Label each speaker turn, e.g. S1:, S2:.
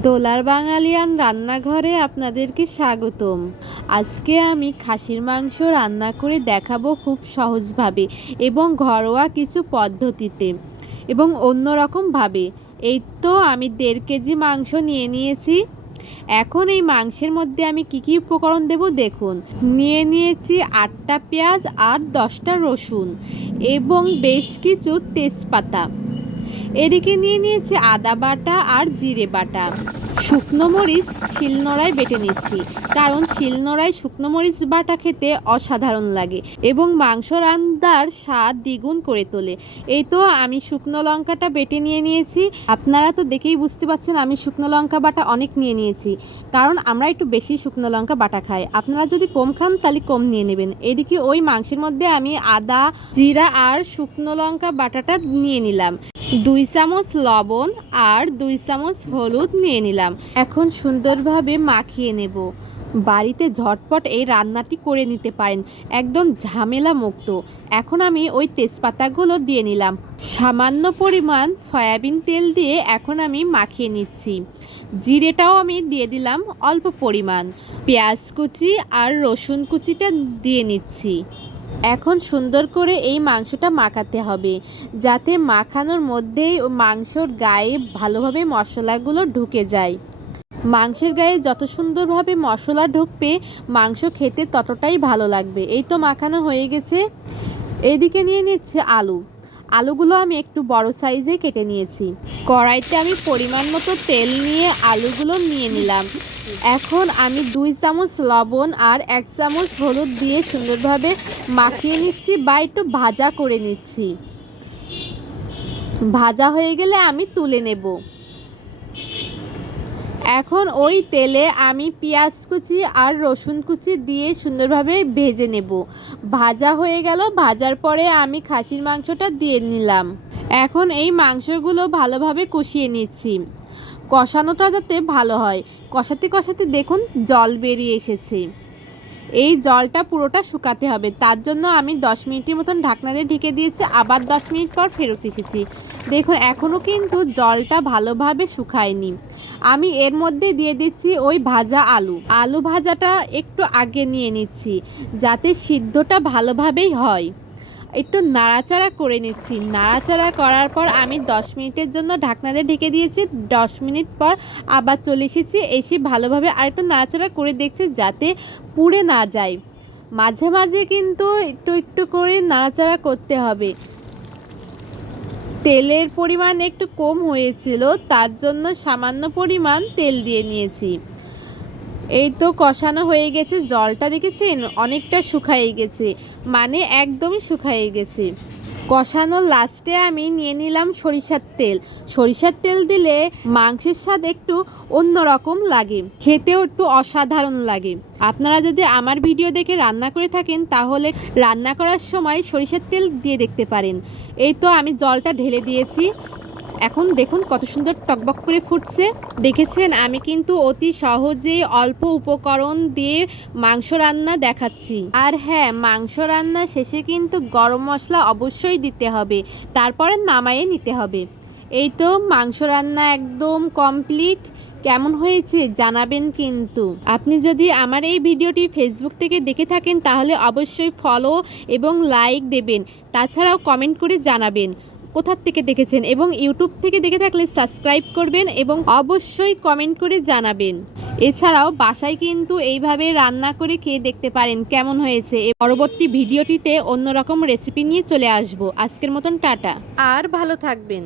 S1: দোলার বাঙালিয়ান রান্নাঘরে আপনাদেরকে স্বাগতম। আজকে আমি খাসির মাংস রান্না করে দেখাবো খুব সহজভাবে এবং ঘরোয়া কিছু পদ্ধতিতে এবং অন্যরকমভাবে এই তো আমি দেড় কেজি মাংস নিয়ে নিয়েছি। এখন এই মাংসের মধ্যে আমি কি কি উপকরণ দেব দেখুন। নিয়ে নিয়েছি আটটা পেঁয়াজ আর দশটা রসুন এবং বেশ কিছু তেজপাতা। এদিকে নিয়ে নিয়েছে আদা বাটা আর জিরে বাটা। শুকনো মরিচ শিলনোড়ায় বেটে নিচ্ছি, কারণ শিলনোড়ায় শুকনো মরিচ বাটা খেতে অসাধারণ লাগে এবং মাংস রান্নার স্বাদ দ্বিগুণ করে তোলে। এই তো আমি শুকনো লঙ্কাটা বেটে নিয়ে নিয়েছি। আপনারা তো দেখেই বুঝতে পারছেন আমি শুকনো লঙ্কা বাটা অনেক নিয়ে নিয়েছি, কারণ আমরা একটু বেশি শুকনো লঙ্কা বাটা খাই। আপনারা যদি কম খান তাহলে কম নিয়ে নেবেন। এদিকে ওই মাংসের মধ্যে আমি আদা, জিরা আর শুকনো লঙ্কা বাটাটা নিয়ে নিলাম। দুই চামচ লবণ আর দুই চামচ হলুদ নিয়ে নিলাম। এখন সুন্দরভাবে মাখিয়ে নেব। বাড়িতে ঝটপট এই রান্নাটি করে নিতে পারেন। একদম ঝামেলা মুক্ত এখন আমি ওই তেজপাতাগুলো দিয়ে নিলাম। সামান্য পরিমাণ সয়াবিন তেল দিয়ে এখন আমি মাখিয়ে নিচ্ছি। জিরেটাও আমি দিয়ে দিলাম অল্প পরিমাণ। পেঁয়াজ কুচি আর রসুন কুচিটা দিয়ে নিচ্ছি। এখন সুন্দর করে এই মাংসটা মাখাতে হবে, যাতে মাখানোর মধ্যেই মাংসর গায়ে ভালোভাবে মশলাগুলো ঢুকে যায়। মাংসের গায়ে যত সুন্দরভাবে মশলা ঢুকবে, মাংস খেতে ততটাই ভালো লাগবে। এই তো মাখানো হয়ে গেছে। এদিকে নিয়ে নিচ্ছে আলু। আলুগুলো আমি একটু বড় সাইজে কেটে নিয়েছি। কড়াইতে আমি পরিমাণ মতো তেল নিয়ে আলুগুলো নিয়ে নিলাম। এখন আমি দুই চামচ লবণ আর এক চামচ হলুদ দিয়ে সুন্দরভাবে মাখিয়ে নিচ্ছি বা একটু ভাজা করে নিচ্ছি। ভাজা হয়ে গেলে আমি তুলে নেব। এখন ওই তেলে আমি পেঁয়াজ কুচি আর রসুন কুচি দিয়ে সুন্দরভাবে ভেজে নেব। ভাজা হয়ে গেল, ভাজার পরে আমি খাসির মাংসটা দিয়ে নিলাম। এখন এই মাংসগুলো ভালোভাবে কষিয়ে নিচ্ছি। কষানোটা যাতে ভালো হয়। কষাতে কষাতে দেখুন জল বেরিয়ে এসেছে। এই জলটা পুরোটা শুকাতে হবে। তার জন্য আমি দশ মিনিটের মতন ঢাকনা দিয়ে ঢেকে দিয়েছি, আবার দশ মিনিট পর ফেরত এসেছি। দেখুন এখনও কিন্তু জলটা ভালোভাবে শুকায়নি। আমি এর মধ্যে দিয়ে দিচ্ছি ওই ভাজা আলু। আলু ভাজাটা একটু আগে নিয়ে নিচ্ছি, যাতে সিদ্ধটা ভালোভাবেই হয়। একটু নাড়াচাড়া করে নিচ্ছি। নাড়াচাড়া করার পর আমি দশ মিনিটের জন্য ঢাকনা দিয়ে ঢেকে দিয়েছি। দশ মিনিট পর আবার চলে এসেছি। এসে ভালোভাবে আর একটু নাড়াচাড়া করে দেখছি যাতে পুড়ে না যায়। মাঝে মাঝে কিন্তু একটু একটু করে নাড়াচাড়া করতে হবে। তেলের পরিমাণ একটু কম হয়েছিল, তার জন্য সামান্য পরিমাণ তেল দিয়ে নিয়েছি। এই তো কষানো হয়ে গেছে, জলটা দেখেছেন অনেকটা শুকায়ে গেছে মানে একদমই শুকায়ে গেছে। কষানোর লাস্টে আমি নিয়ে নিলাম সরিষার তেল। সরিষার তেল দিলে মাংসের স্বাদ একটু অন্যরকম লাগে, খেতেও একটু অসাধারণ লাগে। আপনারা যদি আমার ভিডিও দেখে রান্না করে থাকেন, তাহলে রান্না করার সময় সরিষার তেল দিয়ে দেখতে পারেন। এই তো আমি জলটা ঢেলে দিয়েছি। এখন দেখুন কত সুন্দর টকবক করে ফুটছে। দেখেছেন? আমি কিন্তু অতি সহজেই অল্প উপকরণ দিয়ে মাংস রান্না দেখাচ্ছি। আর হ্যাঁ মাংস রান্না শেষে কিন্তু গরম মশলা অবশ্যই দিতে হবে। তারপরে নামায়ে নিতে হবে। এই তো মাংস রান্না একদম কমপ্লিট। কেমন হয়েছে জানাবেন কিন্তু। আপনি যদি আমার এই ভিডিওটি ফেসবুক থেকে দেখে থাকেন, তাহলে অবশ্যই ফলো এবং লাইক দেবেন। তাছাড়াও কমেন্ট করে জানাবেন। কোথার থেকে দেখেছেন এবং ইউটিউব থেকে দেখে থাকলে সাবস্ক্রাইব করবেন এবং অবশ্যই কমেন্ট করে জানাবেন। এছাড়াও বাসায় কিন্তু এইভাবে রান্না করে খেয়ে দেখতে পারেন কেমন হয়েছে। পরবর্তী ভিডিওটিতে অন্যরকম রেসিপি নিয়ে চলে আসব। আজকের মতন টাটা। আর ভালো থাকবেন।